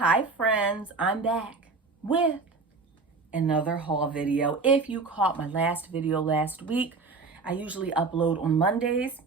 Hi friends, I'm back with another haul video. If you caught my last video last week, I usually upload on Mondays.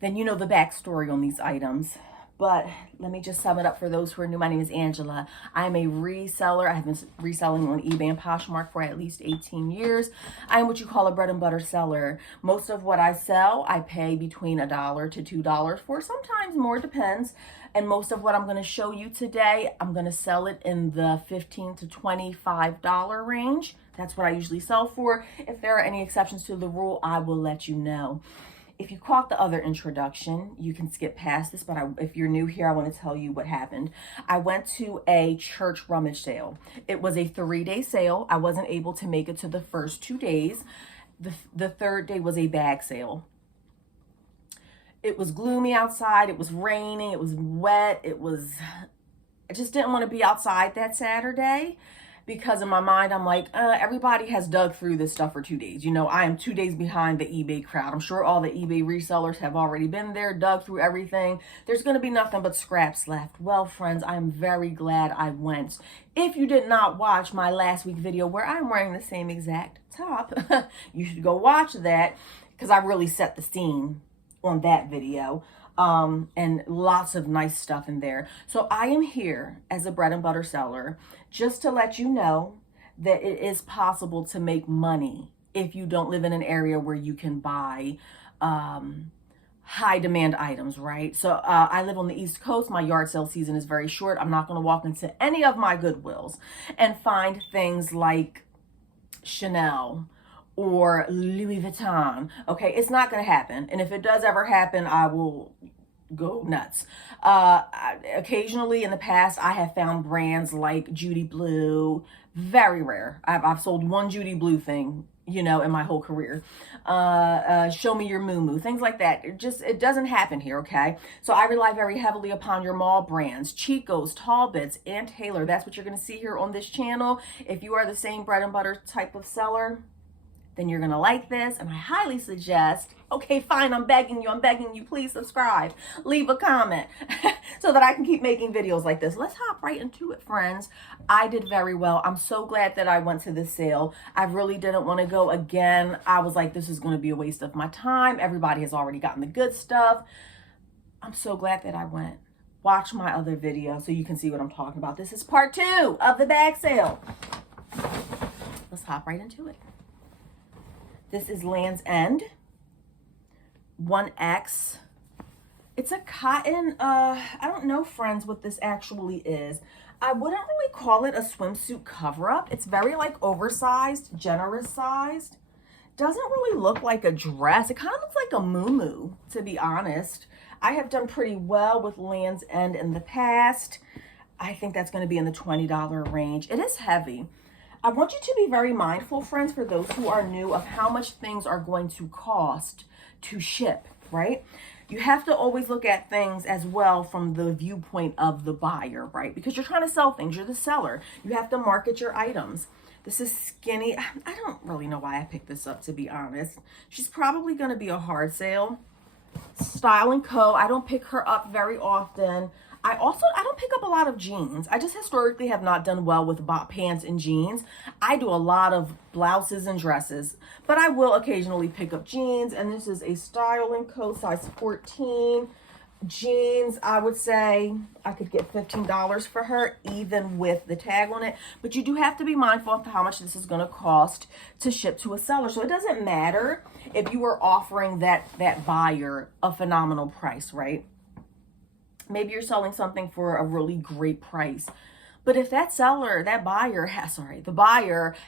Then you know the backstory on these items. But let me just sum it up for those who are new. My name is Angela. I'm a reseller. I have been reselling on eBay and Poshmark for at least 18 years. I am what you call a bread and butter seller. Most of what I sell, I pay between $1 to $2 for, sometimes more, depends. And most of what I'm going to show you today, I'm going to sell it in the $15 to $25 range. That's what I usually sell for. If there are any exceptions to the rule, I will let you know. If you caught the other introduction, you can skip past this, but if you're new here, I want to tell you what happened. I went to a church rummage sale. It was a 3-day sale. I wasn't able to make it to the first 2 days. The third day was a bag sale. It was gloomy outside. It was raining. It was wet. I just didn't want to be outside that Saturday. Because in my mind, I'm like, everybody has dug through this stuff for 2 days. You know, I am 2 days behind the eBay crowd. I'm sure all the eBay resellers have already been there, dug through everything. There's going to be nothing but scraps left. Well, friends, I'm very glad I went. If you did not watch my last week video where I'm wearing the same exact top, you should go watch that because I really set the scene on that video. And lots of nice stuff in there. So I am here as a bread and butter seller just to let you know that it is possible to make money if you don't live in an area where you can buy high demand items, right? So I live on the East Coast. My yard sale season is very short. I'm not going to walk into any of my Goodwills and find things like Chanel or Louis Vuitton. Okay, it's not going to happen. And if it does ever happen, I will go nuts. Occasionally in the past, I have found brands like Judy Blue. Very rare. I've sold one Judy Blue thing, you know, in my whole career. Show Me Your Moo, things like that. It doesn't happen here, okay? So I rely very heavily upon your mall brands, Chico's, Talbot's, and Taylor. That's what you're going to see here on this channel. If you are the same bread and butter type of seller, then you're going to like this. And I highly suggest, okay, fine, I'm begging you, please subscribe, leave a comment so that I can keep making videos like this. Let's hop right into it, friends. I did very well. I'm so glad that I went to this sale. I really didn't want to go again. I was like, this is going to be a waste of my time. Everybody has already gotten the good stuff. I'm so glad that I went. Watch my other video so you can see what I'm talking about. This is part 2 of the bag sale. Let's hop right into it. This is Land's End 1X. It's a cotton, I don't know, friends, what this actually is. I wouldn't really call it a swimsuit cover-up. It's very like oversized, generous sized. Doesn't really look like a dress. It kind of looks like a muumuu, to be honest. I have done pretty well with Land's End in the past. I think that's going to be in the $20 range. It is heavy. I want you to be very mindful, friends, for those who are new, of how much things are going to cost to ship, right? You have to always look at things as well from the viewpoint of the buyer, right? Because you're trying to sell things. You're the seller. You have to market your items. This is skinny. I don't really know why I picked this up, to be honest. She's probably going to be a hard sale. Style & Co. I don't pick her up very often. I don't pick up a lot of jeans. I just historically have not done well with pants and jeans. I do a lot of blouses and dresses, but I will occasionally pick up jeans. And this is a Style & Co. size 14 jeans. I would say I could get $15 for her, even with the tag on it. But you do have to be mindful of how much this is going to cost to ship to a seller. So it doesn't matter if you are offering that buyer a phenomenal price, right? Maybe you're selling something for a really great price. But if that seller, the buyer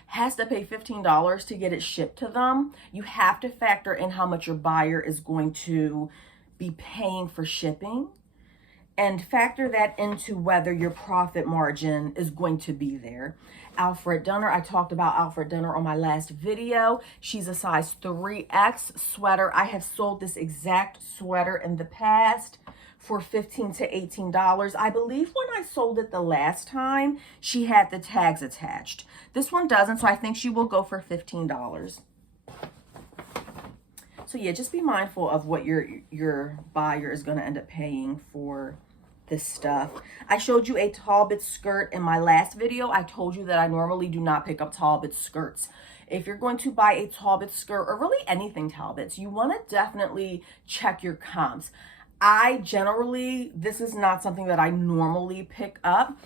has to pay $15 to get it shipped to them, you have to factor in how much your buyer is going to be paying for shipping and factor that into whether your profit margin is going to be there. Alfred Dunner, I talked about Alfred Dunner on my last video. She's a size 3X sweater. I have sold this exact sweater in the past for $15 to $18. I believe when I sold it the last time, she had the tags attached. This one doesn't, so I think she will go for $15. So yeah, just be mindful of what your buyer is going to end up paying for this stuff. I showed you a Talbot skirt in my last video. I told you that I normally do not pick up Talbot skirts. If you're going to buy a Talbot skirt, or really anything Talbots, you want to definitely check your comps. This is not something that I normally pick up.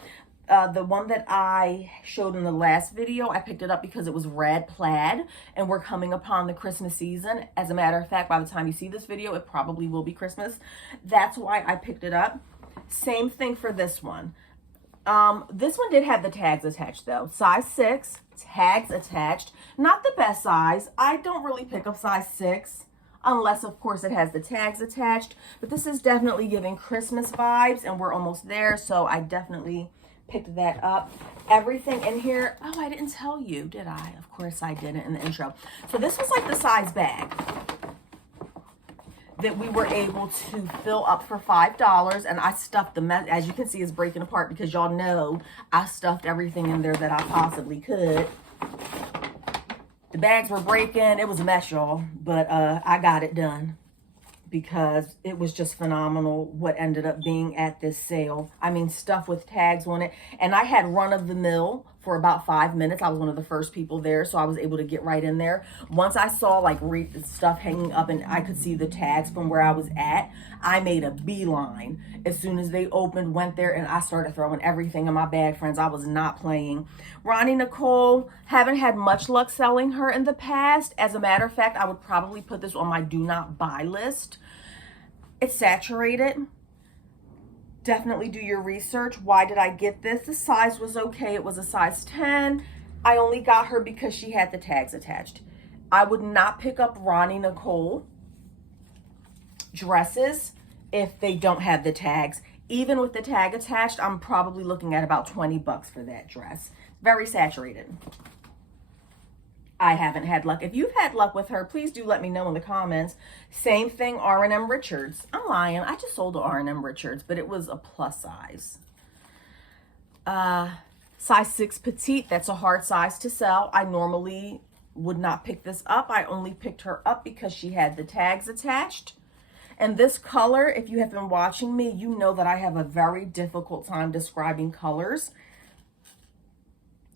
The one that I showed in the last video, I picked it up because it was red plaid, and we're coming upon the Christmas season. As a matter of fact, by the time you see this video, it probably will be Christmas. That's why I picked it up. Same thing for this one. This one did have the tags attached though. Size 6, tags attached. Not the best size. I don't really pick up size 6. Unless, of course, it has the tags attached. But this is definitely giving Christmas vibes, and we're almost there, so I definitely picked that up. Everything in here, oh, I didn't tell you, did I? Of course I didn't in the intro. So this was like the size bag that we were able to fill up for $5, and I stuffed the mess. As you can see, it's breaking apart because y'all know I stuffed everything in there that I possibly could. The bags were breaking. It was a mess, y'all, but I got it done because it was just phenomenal what ended up being at this sale. I mean, stuff with tags on it. And I had run of the mill for about 5 minutes. I was one of the first people there, so I was able to get right in there. Once I saw like stuff hanging up and I could see the tags from where I was at, I made a beeline. As soon as they opened, went there, and I started throwing everything in my bag, friends. I was not playing. Ronnie Nicole, haven't had much luck selling her in the past. As a matter of fact, I would probably put this on my do not buy list. It's saturated. Definitely do your research. Why did I get this? The size was okay. It was a size 10. I only got her because she had the tags attached. I would not pick up Ronnie Nicole dresses if they don't have the tags. Even with the tag attached, I'm probably looking at about 20 bucks for that dress. Very saturated. I haven't had luck. If you've had luck with her, please do let me know in the comments. Same thing, R&M Richards. I'm lying. I just sold a R&M Richards, but it was a plus size. Size 6 petite. That's a hard size to sell. I normally would not pick this up. I only picked her up because she had the tags attached. And this color, if you have been watching me, you know that I have a very difficult time describing colors.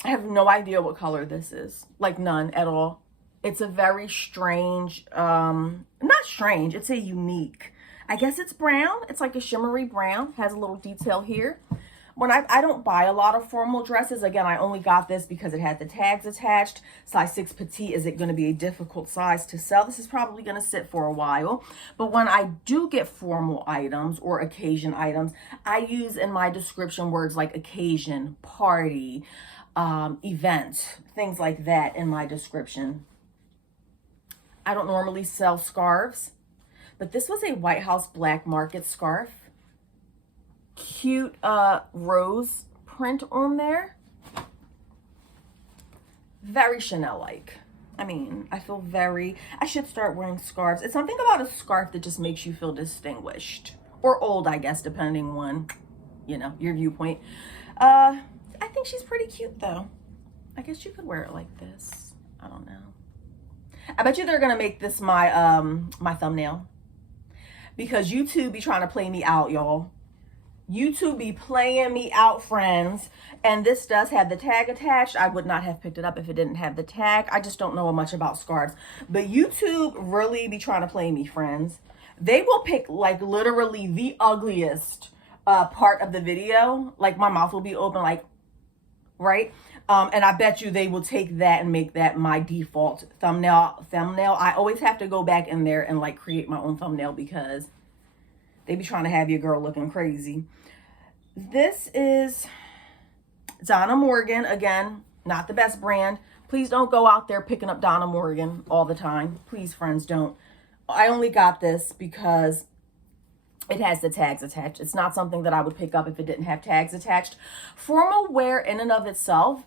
I have no idea what color this is. Like none at all. It's a very strange, not strange, it's a unique. I guess it's brown. It's like a shimmery brown. Has a little detail here. When I don't buy a lot of formal dresses. Again, I only got this because it had the tags attached. Size 6 petite. Is it going to be a difficult size to sell? This is probably going to sit for a while. But when I do get formal items or occasion items, I use in my description words like occasion, party, event, things like that in my description. I don't normally sell scarves, but this was a White House Black Market scarf. Cute rose print on there. Very Chanel-like. I mean, I should start wearing scarves. It's something about a scarf that just makes you feel distinguished. Or old, I guess, depending on, your viewpoint. I think she's pretty cute though. I guess you could wear it like this. I don't know. I bet you they're gonna make this my my thumbnail. Because YouTube be trying to play me out, y'all. YouTube be playing me out, friends. And this does have the tag attached. I would not have picked it up if it didn't have the tag. I just don't know much about scarves. But YouTube really be trying to play me, friends. They will pick like literally the ugliest part of the video. Like my mouth will be open like, right? And I bet you they will take that and make that my default thumbnail. I always have to go back in there and like create my own thumbnail because they be trying to have your girl looking crazy. This is Donna Morgan. Again, not the best brand. Please don't go out there picking up Donna Morgan all the time. Please, friends, don't. I only got this because it has the tags attached. It's not something that I would pick up if it didn't have tags attached. Formal wear in and of itself,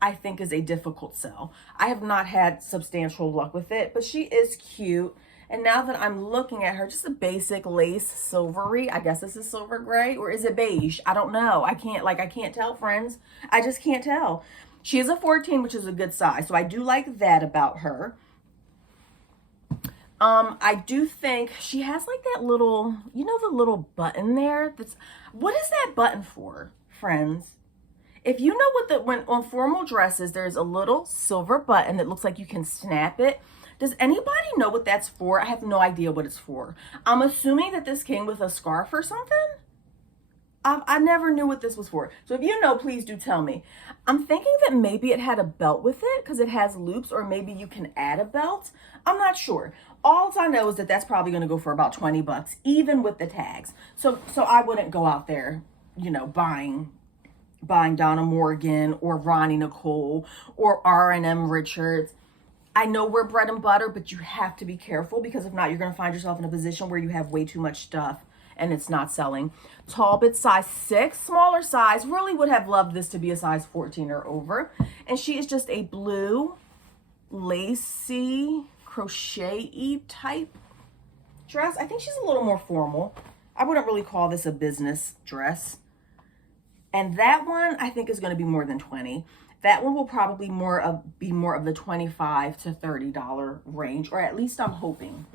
I think, is a difficult sell. I have not had substantial luck with it, but she is cute. And now that I'm looking at her, just a basic lace silvery. I guess this is silver gray, or is it beige? I don't know. I can't tell, friends. I just can't tell. She is a 14, which is a good size. So I do like that about her. I do think she has like that little, you know, the little button there. What is that button for, friends? If you know when on formal dresses, there's a little silver button that looks like you can snap it. Does anybody know what that's for? I have no idea what it's for. I'm assuming that this came with a scarf or something. I never knew what this was for. So if you know, please do tell me. I'm thinking that maybe it had a belt with it because it has loops, or maybe you can add a belt. I'm not sure. All I know is that that's probably going to go for about 20 bucks, even with the tags. So I wouldn't go out there, you know, buying Donna Morgan or Ronnie Nicole or R&M Richards. I know we're bread and butter, but you have to be careful, because if not, you're going to find yourself in a position where you have way too much stuff and it's not selling. Talbot size 6, smaller size. Really would have loved this to be a size 14 or over. And she is just a blue, lacy, crochet-y type dress. I think she's a little more formal. I wouldn't really call this a business dress. And that one I think is going to be more than 20. That one will probably be more of the $25 to $30 range, or at least I'm hoping.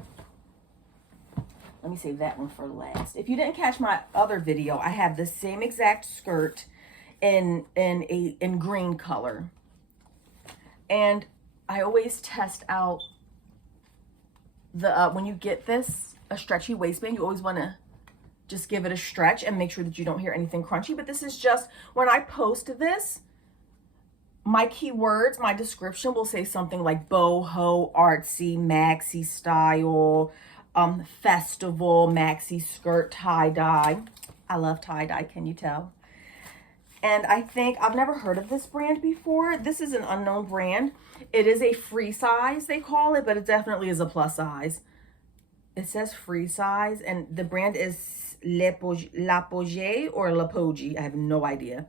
Let me save that one for last. If you didn't catch my other video, I have the same exact skirt in green color. And I always test out the when you get this, a stretchy waistband, you always want to just give it a stretch and make sure that you don't hear anything crunchy. But this is just, when I post this, my keywords, my description will say something like boho, artsy, maxi style, festival, maxi skirt, tie-dye. I love tie-dye, can you tell? And I think, I've never heard of this brand before. This is an unknown brand. It is a free size, they call it, but it definitely is a plus size. It says free size, and the brand is L'Apogee or L'Apogee. I have no idea.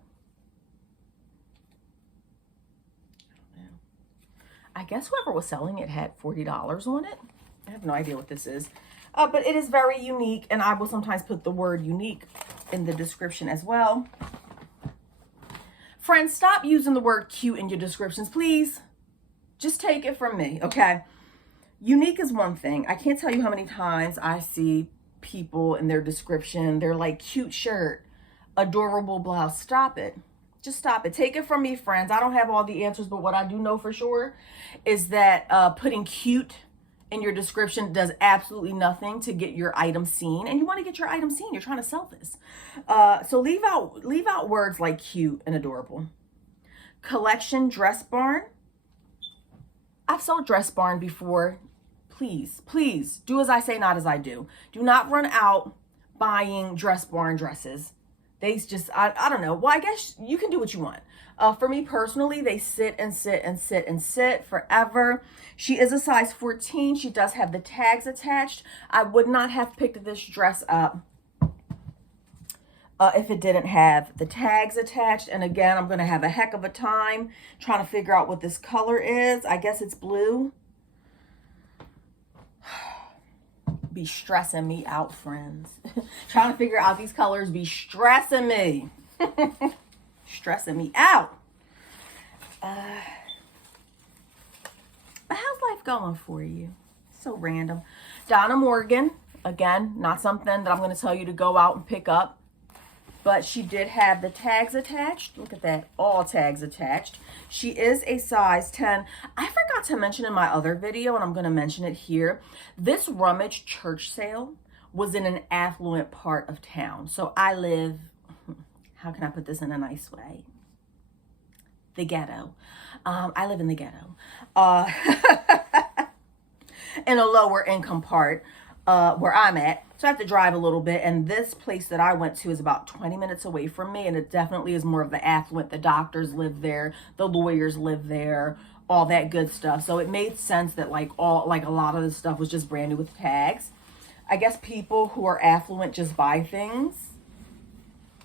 I guess whoever was selling it had $40 on it. I have no idea what this is. But it is very unique, and I will sometimes put the word unique in the description as well. Friends, stop using the word cute in your descriptions, please. Just take it from me, okay? Unique is one thing. I can't tell you how many times I see people in their description, they're like, cute shirt, adorable blouse. Stop it. Just stop it. Take it from me, friends. I don't have all the answers, but what I do know for sure is that putting cute in your description does absolutely nothing to get your item seen. And you want to get your item seen. You're trying to sell this. So leave out words like cute and adorable. Collection Dress Barn. I've sold Dress Barn before. Please do as I say, not as I do. Do not run out buying Dress Barn dresses. They just, I don't know. Well, I guess you can do what you want. For me personally, they sit and sit and sit and sit forever. She is a size 14. She does have the tags attached. I would not have picked this dress up if it didn't have the tags attached. And again, I'm going to have a heck of a time trying to figure out what this color is. I guess it's blue. Be stressing me out, friends. Trying to figure out these colors be stressing me. Stressing me out. But how's life going for you? So random. Donna Morgan, again, not something that I'm going to tell you to go out and pick up. But she did have the tags attached. Look at that. All tags attached. She is a size 10. I forgot to mention in my other video, and I'm going to mention it here. This rummage church sale was in an affluent part of town. So I live, how can I put this in a nice way? The ghetto. I live in the ghetto. In a lower income part where I'm at. So I have to drive a little bit, and this place that I went to is about 20 minutes away from me, and it definitely is more of the affluent. The doctors live there, the lawyers live there, all that good stuff. So it made sense that like a lot of this stuff was just brand new with tags. I guess people who are affluent just buy things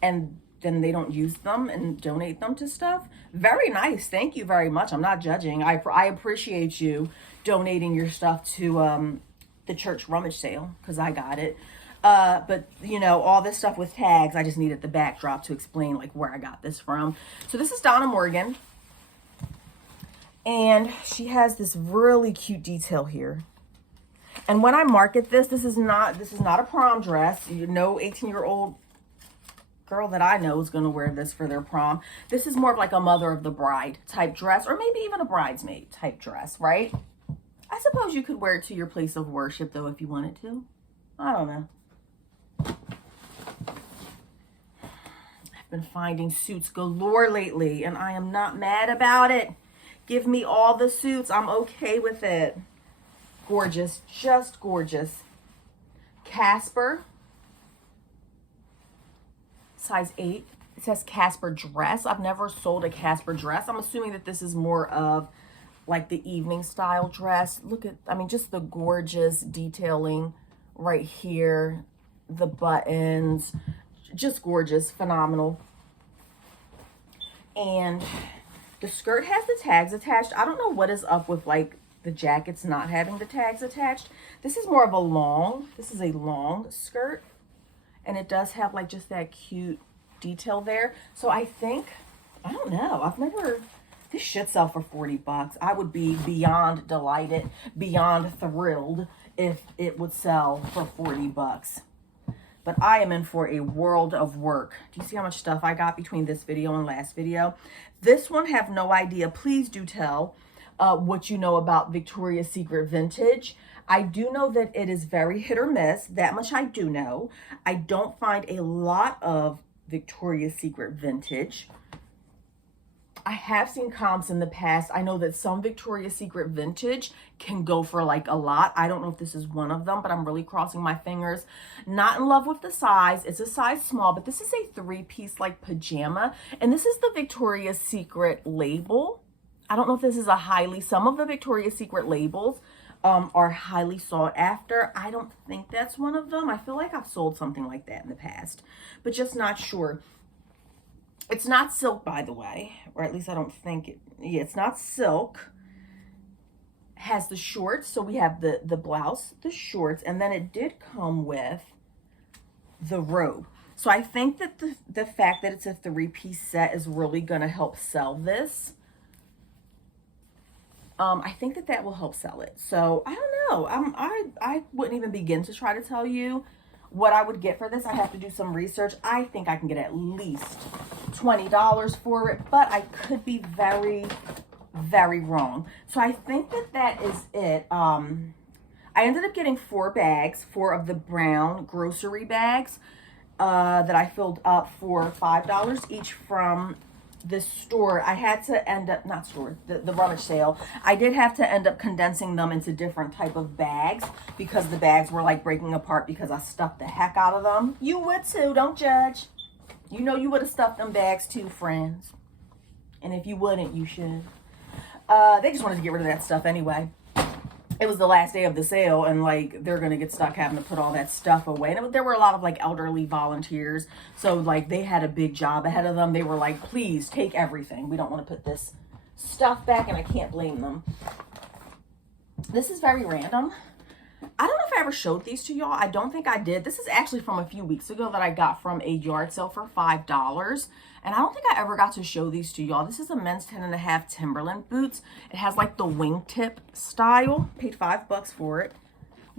and then they don't use them and donate them to stuff. Very nice. Thank you very much. I'm not judging. I appreciate you donating your stuff to the church rummage sale, because I got it. But you know, all this stuff with tags, I just needed the backdrop to explain like where I got this from. So this is Donna Morgan, and she has this really cute detail here. And when I market this, this is not a prom dress. No 18-year-old girl that I know is going to wear this for their prom. This is more of like a mother of the bride type dress, or maybe even a bridesmaid type dress, right? I suppose you could wear it to your place of worship, though, if you wanted to. I don't know. I've been finding suits galore lately, and I am not mad about it. Give me all the suits. I'm okay with it. Gorgeous. Just gorgeous. Casper. Size 8. It says Casper dress. I've never sold a Casper dress. I'm assuming that this is more of like the evening style dress. Look at, I mean, just the gorgeous detailing right here. The buttons. Just gorgeous. Phenomenal. And the skirt has the tags attached. I don't know what is up with like the jackets not having the tags attached. This is more of a long, this is a long skirt. And it does have like just that cute detail there. So I think, I don't know, this should sell for 40 bucks. I would be beyond delighted, beyond thrilled if it would sell for 40 bucks. But I am in for a world of work. Do you see how much stuff I got between this video and last video? This one, have no idea. Please do tell what you know about Victoria's Secret Vintage. I do know that it is very hit or miss. That much I do know. I don't find a lot of Victoria's Secret Vintage. I have seen comps in the past. I know that some Victoria's Secret Vintage can go for like a lot. I don't know if this is one of them, but I'm really crossing my fingers. Not in love with the size. It's a size small, but this is a 3-piece like pajama. And this is the Victoria's Secret label. I don't know if this is some of the Victoria's Secret labels are highly sought after. I don't think that's one of them. I feel like I've sold something like that in the past, but just not sure. It's not silk, by the way, or at least I don't think it. Yeah, it's not silk. Has the shorts, so we have the blouse, the shorts, and then it did come with the robe. So I think that the fact that it's a 3-piece set is really going to help sell this. I think that will help sell it. So I don't know. I wouldn't even begin to try to tell you what I would get for this. I have to do some research. I think I can get at least $20 for it, but I could be very, very wrong. So I think that is it. I ended up getting 4 bags, 4 of the brown grocery bags that I filled up for $5 each from this store. I had to end up, the rummage sale. I did have to end up condensing them into different type of bags because the bags were like breaking apart because I stuffed the heck out of them. You would too, don't judge. You know you would have stuffed them bags too, friends. And if you wouldn't, you should. They just wanted to get rid of that stuff anyway. It was the last day of the sale, and like they're gonna get stuck having to put all that stuff away. And there were a lot of like elderly volunteers, so like they had a big job ahead of them. They were like, please take everything. We don't want to put this stuff back, and I can't blame them. This is very random. I don't know if I ever showed these to y'all. I don't think I did. This is actually from a few weeks ago that I got from a yard sale for $5. And I don't think I ever got to show these to y'all. This is a men's 10.5 Timberland boots. It has like the wingtip style. Paid $5 for it.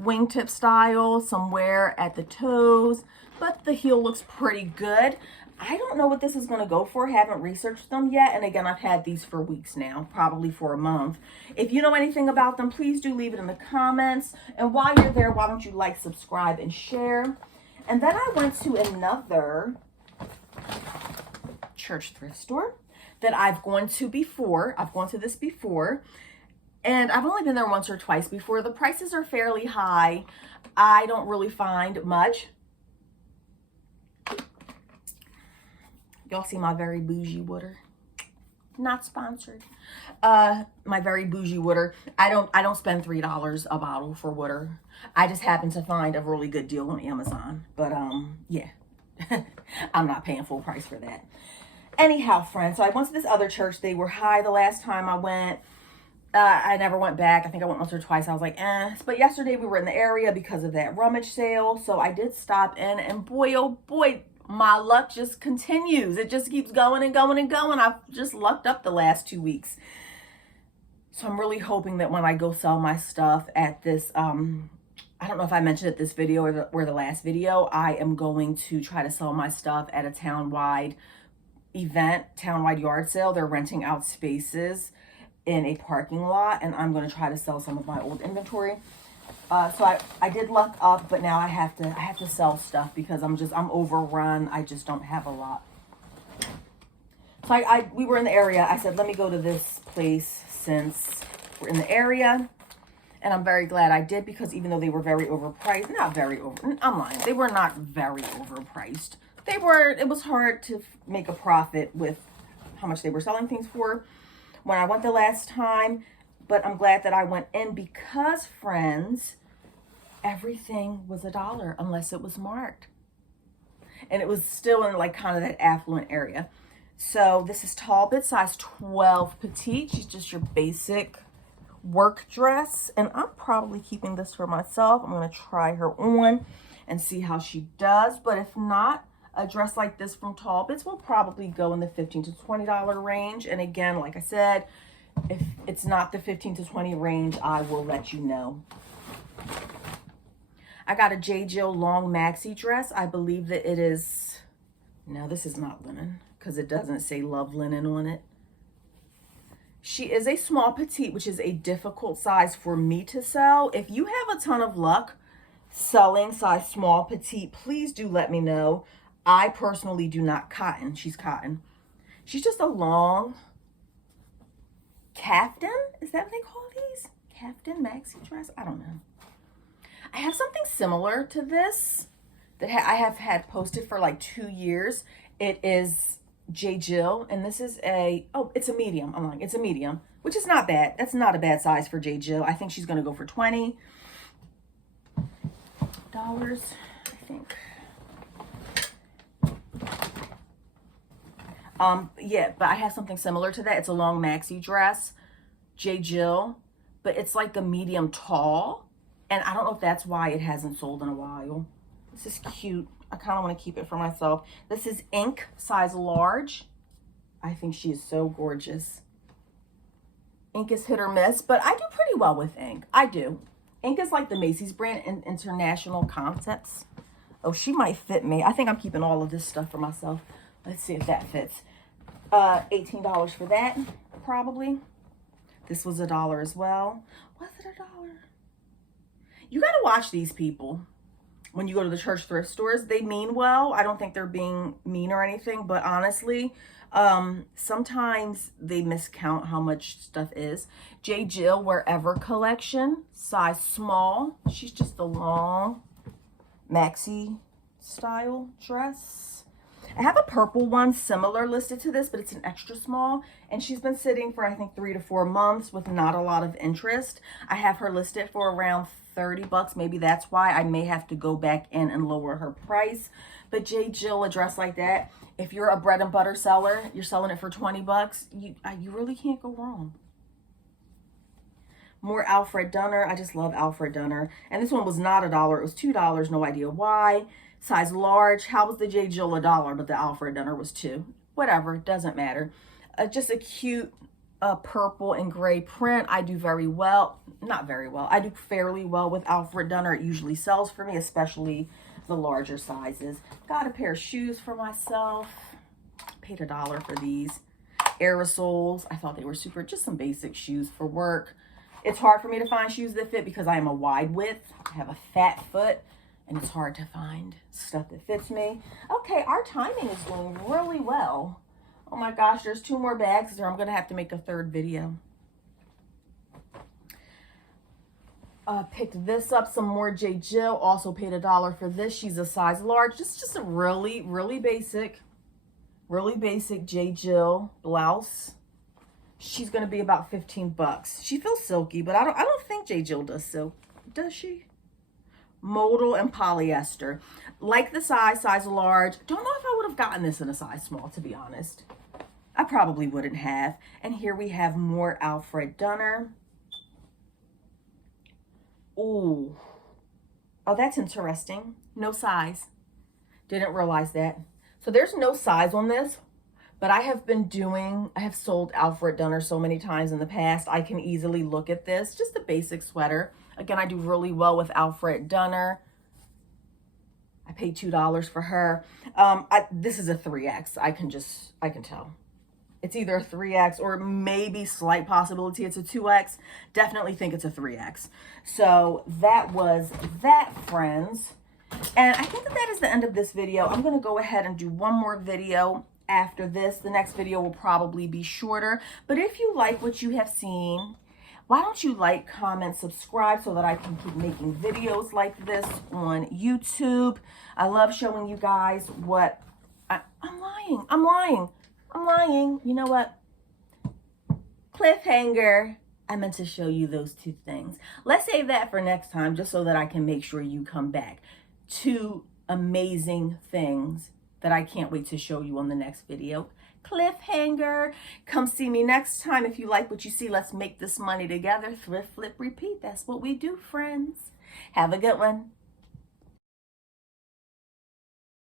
Wingtip style, somewhere at the toes. But the heel looks pretty good. I don't know what this is going to go for. Haven't researched them yet. And again, I've had these for weeks now, probably for a month. If you know anything about them, please do leave it in the comments. And while you're there, why don't you like, subscribe, and share? And then I went to another church thrift store that I've gone to before. I've gone to this before. And I've only been there once or twice before. The prices are fairly high. I don't really find much. Y'all see my very bougie water? Not sponsored. My very bougie water. I don't spend $3 a bottle for water. I just happen to find a really good deal on Amazon. But yeah. I'm not paying full price for that. Anyhow, friends, so I went to this other church. They were high the last time I went. I never went back. I think I went once or twice. I was like, eh. But yesterday we were in the area because of that rummage sale. So I did stop in, and boy, oh boy, my luck just continues. It just keeps going and going and going. I've just lucked up the last 2 weeks. So I'm really hoping that when I go sell my stuff at this I don't know if I mentioned it this video or the last video. I am going to try to sell my stuff at a town-wide event, town-wide yard sale. They're renting out spaces in a parking lot, and I'm going to try to sell some of my old inventory. So I did luck up, but now I have to sell stuff because I'm overrun. I just don't have a lot. So we were in the area. I said, let me go to this place since we're in the area. And I'm very glad I did, because even though they were very overpriced, I'm lying. They were not very overpriced. It was hard to make a profit with how much they were selling things for when I went the last time. But I'm glad that I went in because, friends, everything was $1 unless it was marked. And it was still in like kind of that affluent area. So this is Talbot, size 12 petite. She's just your basic work dress. And I'm probably keeping this for myself. I'm going to try her on and see how she does. But if not, a dress like this from Talbot's will probably go in the $15 to $20 range. And again, like I said, if it's not the 15 to 20 range, I will let you know. I got a J. Jill long maxi dress. I believe that it is, no, this is not linen because it doesn't say love linen on it. She is a small petite, which is a difficult size for me to sell. If you have a ton of luck selling size small petite, please do let me know. I personally do not cotton. She's cotton. She's just a long caftan. Is that what they call these? Caftan maxi dress? I don't know. I have something similar to this that I have had posted for like 2 years. It is J. Jill, and this is it's a medium. I'm like, it's a medium, which is not bad. That's not a bad size for J. Jill. I think she's going to go for $20, I think. Yeah, but I have something similar to that. It's a long maxi dress, J. Jill, but it's like a medium tall. And I don't know if that's why it hasn't sold in a while. This is cute. I kind of want to keep it for myself. This is Ink, size large. I think she is so gorgeous. Ink is hit or miss, but I do pretty well with Ink. I do. Ink is like the Macy's brand in international concepts. Oh, she might fit me. I think I'm keeping all of this stuff for myself. Let's see if that fits. $18 for that, probably. This was $1 as well. Was it $1? You got to watch these people. When you go to the church thrift stores, they mean well. I don't think they're being mean or anything, but honestly, sometimes they miscount how much stuff is. J. Jill Wherever collection, size small. She's just a long maxi style dress. I have a purple one similar listed to this, but it's an extra small, and she's been sitting for I think 3 to 4 months with not a lot of interest. I have her listed for around $30. Maybe that's why I may have to go back in and lower her price. But J. Jill, a dress like that, if you're a bread and butter seller, you're selling it for $20, you really can't go wrong. More Alfred Dunner. I just love Alfred Dunner. And this one was not $1. It was $2. No idea why. Size large. How was the J. Jill $1, but the Alfred Dunner was $2? Whatever, doesn't matter. Just a cute purple and gray print. I do very well. Not very well. I do fairly well with Alfred Dunner. It usually sells for me, especially the larger sizes. Got a pair of shoes for myself. Paid $1 for these. Aerosols. I thought they were super. Just some basic shoes for work. It's hard for me to find shoes that fit because I am a wide width. I have a fat foot, and it's hard to find stuff that fits me. Okay, our timing is going really well. Oh my gosh, there's 2 more bags, or I'm going to have to make a 3rd video. Picked this up, some more J. Jill. Also paid $1 for this. She's a size large. Just a really, really basic J. Jill blouse. She's going to be about $15. She feels silky, but I don't think J. Jill does silk. Does she? Modal and polyester. Like the size large. Don't know if I would have gotten this in a size small, to be honest. I probably wouldn't have. And here we have more Alfred Dunner. Ooh. Oh, that's interesting. No size. Didn't realize that. So there's no size on this, but I have sold Alfred Dunner so many times in the past. I can easily look at this. Just a basic sweater. Again, I do really well with Alfred Dunner. I paid $2 for her. This is a 3X. I can tell. It's either a 3X or maybe slight possibility it's a 2X. Definitely think it's a 3X. So that was that, friends. And I think that is the end of this video. I'm going to go ahead and do one more video after this. The next video will probably be shorter. But if you like what you have seen, why don't you like, comment, subscribe so that I can keep making videos like this on YouTube. I love showing you guys what... I'm lying. You know what? Cliffhanger. I meant to show you those two things. Let's save that for next time just so that I can make sure you come back. Two amazing things that I can't wait to show you on the next video. Cliffhanger. Come see me next time. If you like what you see, let's make this money together. Thrift, flip, repeat. That's what we do, friends. Have a good one.